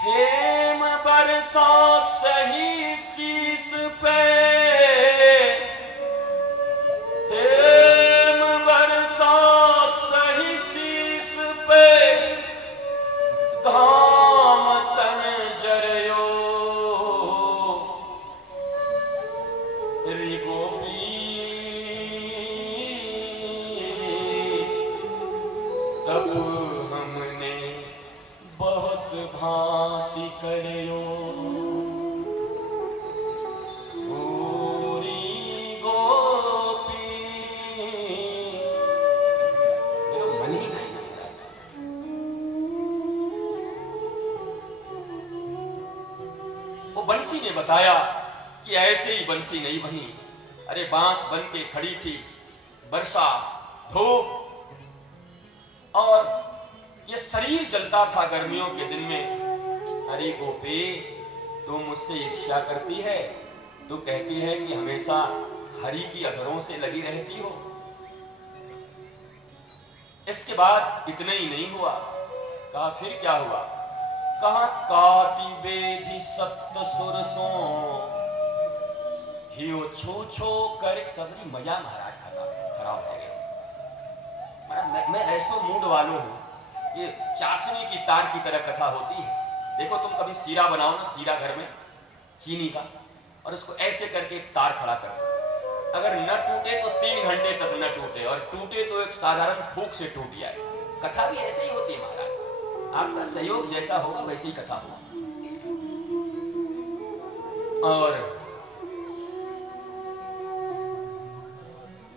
हेम बरसा सही शीस पे, हेम बरसा सही शीस पे, धाम तन जरयो रि गोपी, तब हमने बहुत भांति करयो पूरी गोपी। मेरा मन ही नहीं लगता। वो बंसी ने बताया कि ऐसे ही बंसी नहीं बनी। अरे बांस बन के खड़ी थी, वर्षा, धूप और ये शरीर जलता था गर्मियों के दिन में। अरे गोपी, तू मुझसे ईर्ष्या करती है, तू कहती है कि हमेशा हरि की अधरों से लगी रहती हो। इसके बाद इतना ही नहीं हुआ, कहा फिर क्या हुआ? कहा काटी बेधी सप्त सुरसों हियो छो छो कर। सबरी मजा महाराज खराब हो गया। मैं ऐसो मूड वालों हूं, ये चाशनी की तार की तरह कथा होती है। देखो तुम कभी सीरा बनाओ ना, सीरा घर में चीनी का, और उसको ऐसे करके एक तार खड़ा कर दो। अगर न टूटे तो 3 घंटे तक न टूटे, और टूटे तो एक साधारण फूंक से टूट जाए। कथा भी ऐसे ही होती है महाराज। आपका सहयोग जैसा होगा वैसी ही कथा होगी। और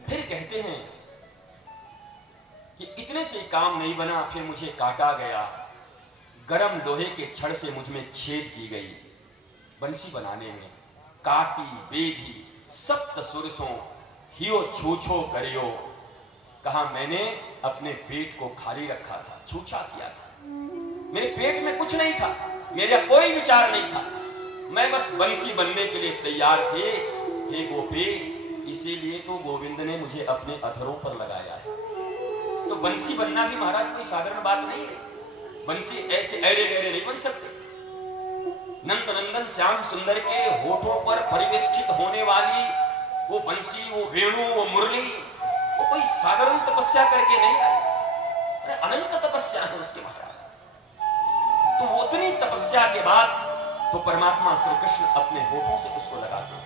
फिर कहते हैं कि इतने से काम नहीं बना, फिर मुझे काटा गया। गरम लोहे के छड़ से मुझ में छेद की गई। बंसी बनाने में काटी बेधी सप्त सुरसों हियो छू छो करियो। कहा मैंने अपने पेट को खाली रखा था, छूछा किया था। मेरे पेट में कुछ नहीं था, मेरा कोई विचार नहीं था। मैं बस बंसी बनने के लिए तैयार थे। हे गोपी, इसीलिए तो गोविंद ने मुझे अपने अधरों पर लगाया है। तो बंसी बनना भी महाराज कोई साधारण बात नहीं है। बंसी ऐसे ऐरे गहरे नहीं बन सकते। नंद नंदन श्याम सुंदर के होठों पर परिवेष्टित होने वाली वो बंसी, वो वेणु, वो मुरली, वो कोई साधारण तपस्या करके नहीं आई। अनंत तपस्या है उसके महाराज। तो वो उतनी तपस्या के बाद तो परमात्मा श्री कृष्ण अपने होठों से उसको लगाते हैं।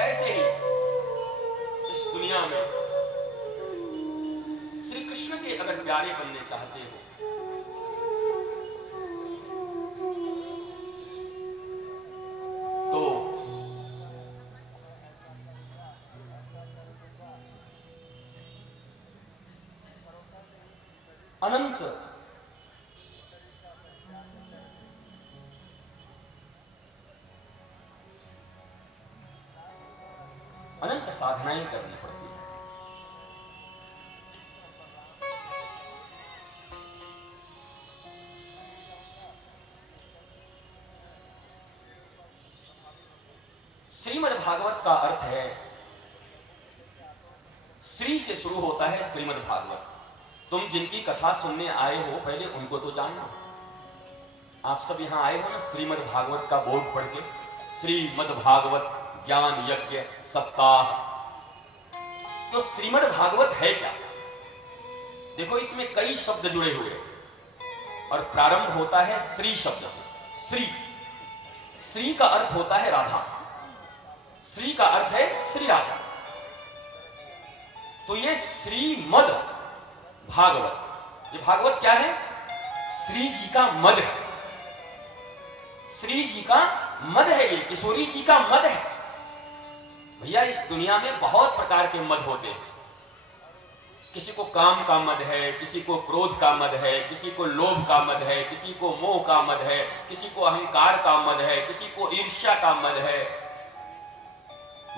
ऐसे ही इस दुनिया में श्री कृष्ण के अगर प्यारे बनने चाहते हो तो अनंत अनंत साधनाएं करनी पड़ती है। श्रीमद् भागवत का अर्थ है, श्री से शुरू होता है श्रीमद् भागवत। तुम जिनकी कथा सुनने आए हो पहले उनको तो जानना। आप सब यहां आए हो ना श्रीमद् भागवत का बोर्ड पढ़ के, श्रीमद् भागवत ज्ञान यज्ञ सप्ताह। तो श्रीमद् भागवत है क्या? देखो इसमें कई शब्द जुड़े हुए हैं और प्रारंभ होता है श्री शब्द से। श्री, श्री का अर्थ होता है राधा। श्री का अर्थ है श्री राधा। तो ये श्रीमद् भागवत, ये भागवत क्या है? श्री जी का मद है। श्री जी का मद है, ये किशोरी जी का मद है। भैया इस दुनिया में बहुत प्रकार के मद होते हैं। किसी को काम का मद है, किसी को क्रोध का मद है, किसी को लोभ का मद है, किसी को मोह का मद है, किसी को अहंकार का मद है, किसी को ईर्ष्या का मद है।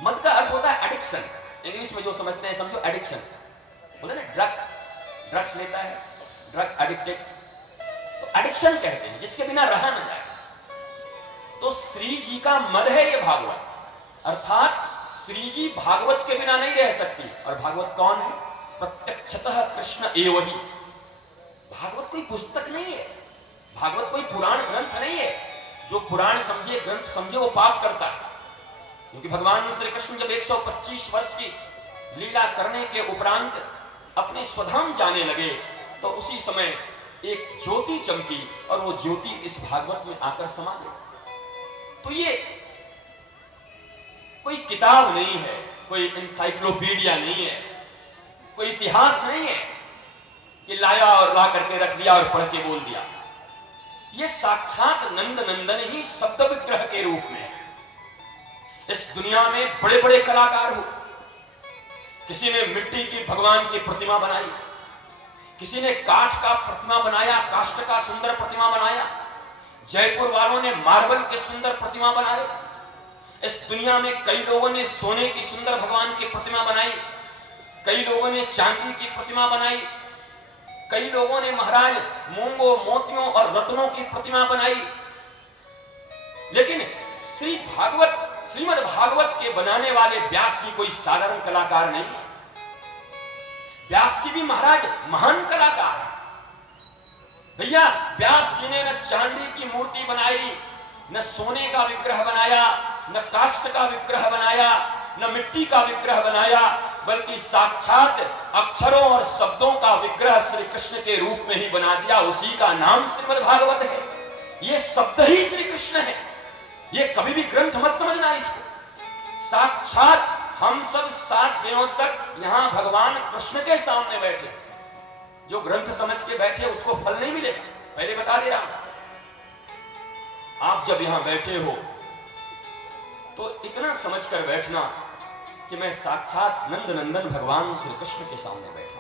मद का अर्थ होता है एडिक्शन। इंग्लिश में जो समझते हैं समझो एडिक्शन। बोले ना ड्रग्स, ड्रग्स लेता है, ड्रग एडिक्टेड, तो एडिक्शन कहते हैं जिसके बिना रहा न जाए। तो श्री जी का मद है ये भागवत, अर्थात श्री जी भागवत के बिना नहीं रह सकती। और भागवत कौन है? प्रत्यक्षतः कृष्ण एव ही। भागवत कोई पुस्तक नहीं है, भागवत कोई पुराण ग्रंथ नहीं है। जो पुराण समझे, ग्रंथ समझे, वो पाप करता है। क्योंकि भगवान श्री कृष्ण जब 125 वर्ष की लीला करने के उपरांत अपने स्वधाम जाने लगे तो उसी समय एक ज्योति चमकी और वो ज्योति इस भागवत में आकर समा गई। तो ये कोई किताब नहीं है, कोई एनसाइक्लोपीडिया नहीं है, कोई इतिहास नहीं है कि लाया और ला करके रख दिया और पढ़ के बोल दिया। ये साक्षात नंद नंदन ही शब्द विग्रह के रूप में है। इस दुनिया में बड़े बड़े कलाकार हो, किसी ने मिट्टी की भगवान की प्रतिमा बनाई, किसी ने काठ का प्रतिमा बनाया, काष्ठ का सुंदर प्रतिमा बनाया, जयपुर वालों ने मार्बल के सुंदर प्रतिमा बनाए। इस दुनिया में कई लोगों ने सोने की सुंदर भगवान की प्रतिमा बनाई, कई लोगों ने चांदी की प्रतिमा बनाई, कई लोगों ने महाराज मूंगों, मोतियों और रत्नों की प्रतिमा बनाई। लेकिन श्रीमद् भागवत के बनाने वाले व्यास जी कोई साधारण कलाकार नहीं है। व्यास जी भी महाराज महान कलाकार है। भैया व्यास जी ने न चांदी की मूर्ति बनाई, न सोने का विग्रह बनाया, न काष्ठ का विग्रह बनाया, न मिट्टी का विग्रह बनाया, बल्कि साक्षात अक्षरों और शब्दों का विग्रह श्री कृष्ण के रूप में ही बना दिया। उसी का नाम श्रीमद् भागवत है। ये शब्द ही श्री कृष्ण है। ये कभी भी ग्रंथ मत समझना इसको। साक्षात हम सब 7 दिनों तक यहां भगवान कृष्ण के सामने बैठे। जो ग्रंथ समझ के बैठे उसको फल नहीं मिलेगा, पहले बता दे रहा हूं। आप जब यहां बैठे हो तो इतना समझकर बैठना कि मैं साक्षात नंद नंदन भगवान श्री कृष्ण के सामने बैठा।